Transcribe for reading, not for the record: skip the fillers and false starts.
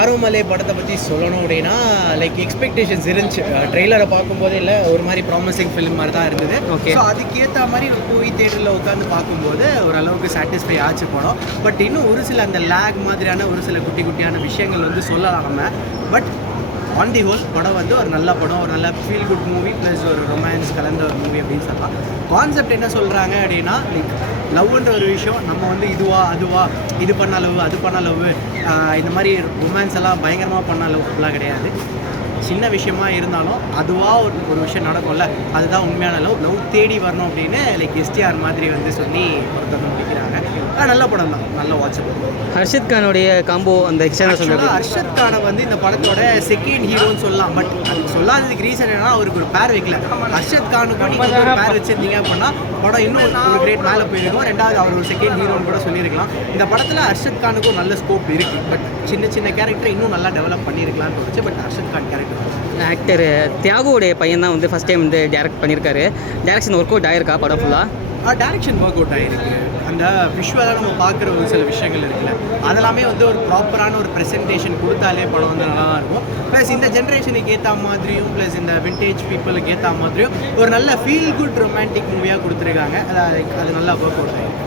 ஆரோமலை படத்தை பற்றி சொல்லணும் அப்படின்னா லைக் எக்ஸ்பெக்டேஷன்ஸ் இருந்துச்சு. ட்ரெய்லரை பார்க்கும்போதே இல்லை ஒரு மாதிரி ப்ராமிசிங் ஃபிலிம் மாதிரி தான் இருந்தது. ஓகே. ஸோ அதுக்கேற்ற மாதிரி போய் தேட்டரில் உட்காந்து பார்க்கும்போது ஓரளவுக்கு சாட்டிஸ்ஃபை ஆச்சு படம். பட் இன்னும் ஒரு சில அந்த லேக் மாதிரியான ஒரு சில குட்டி குட்டியான விஷயங்கள் வந்து சொல்லலாம் நம்ம. பட் ஆன் தி ஹோல் படம் வந்து ஒரு நல்ல படம், ஒரு நல்ல ஃபீல் குட் மூவி ப்ளஸ் ஒரு ரொமான்ஸ் கலந்த ஒரு மூவி அப்படின்னு சொல்லலாம். கான்செப்ட் என்ன சொல்கிறாங்க அப்படின்னா லைக் லவ்ன்ற ஒரு விஷயம் நம்ம வந்து இதுவா அதுவா இது பண்ண லவ் அது பண்ண லவ் இந்த மாதிரி ரொமான்ஸ் எல்லாம் பயங்கரமாக பண்ண லவ் அப்படிலாம் கிடையாது. சின்ன விஷயமா இருந்தாலும் அதுவாக ஒரு விஷயம் நடக்கும்ல, அதுதான் உண்மையான லவ் தேடி வரணும் அப்படின்னு லைக் எஸ்டிஆர் மாதிரி வந்து சொல்லி ஒருத்தவங்க முடிக்கிறாங்க. நல்ல படம் தான், நல்ல வாட்சபிள். ஹர்ஷத் கானுடைய காம்போ அந்த ஹர்ஷத் கானை வந்து இந்த படத்தோட செகண்ட் ஹீரோன்னு சொல்லலாம். பட் அது சொல்லாததுக்கு ரீசன் என்னன்னா அவருக்கு ஒரு பேர் வைக்கல. ஹர்ஷத் கானுக்கு நீங்கள் ஒரு பேர் வச்சிருந்தீங்க அப்படின்னா படம் இன்னும் ஒரு கிரேட் மேலே போயிருக்கும். ரெண்டாவது அவர் ஒரு செகண்ட் ஹீரோன்னு கூட சொல்லியிருக்கலாம். இந்த படத்தில் ஹர்ஷத் கானுக்கும் நல்ல ஸ்கோப் இருக்குது. பட் சின்ன சின்ன கேரக்டர் இன்னும் நல்லா டெவலப் பண்ணியிருக்கலாம்னு தோணுச்சு. But Harshad Khan character actor தியாகுவோடைய பையன் தான் வந்து ஃபஸ்ட் டைம் வந்து டேரக்ட் பண்ணியிருக்காரு. டேரக்ஷன் ஒர்க் அவுட் ஆயிருக்கா படம் ஃபுல்லாக? டேரக்ஷன் ஒர்க் அவுட் ஆகிருக்கு. அந்த விஷுவலாக நம்ம பார்க்குற ஒரு சில விஷயங்கள் இருக்குல்ல, அதெல்லாமே வந்து ஒரு ப்ராப்பரான ஒரு ப்ரெசன்டேஷன் கொடுத்தாலே படம் வந்து நல்லா இருக்கும். ப்ளஸ் இந்த ஜென்ரேஷனுக்கு ஏற்ற மாதிரியும் ப்ளஸ் இந்த விண்டேஜ் பீப்புளுக்கு ஏற்ற மாதிரியும் ஒரு நல்ல ஃபீல் குட் ரொமான்டிக் மூவியாக கொடுத்துருக்காங்க. அது நல்லா ஒர்க் அவுட் ஆகிருக்கு.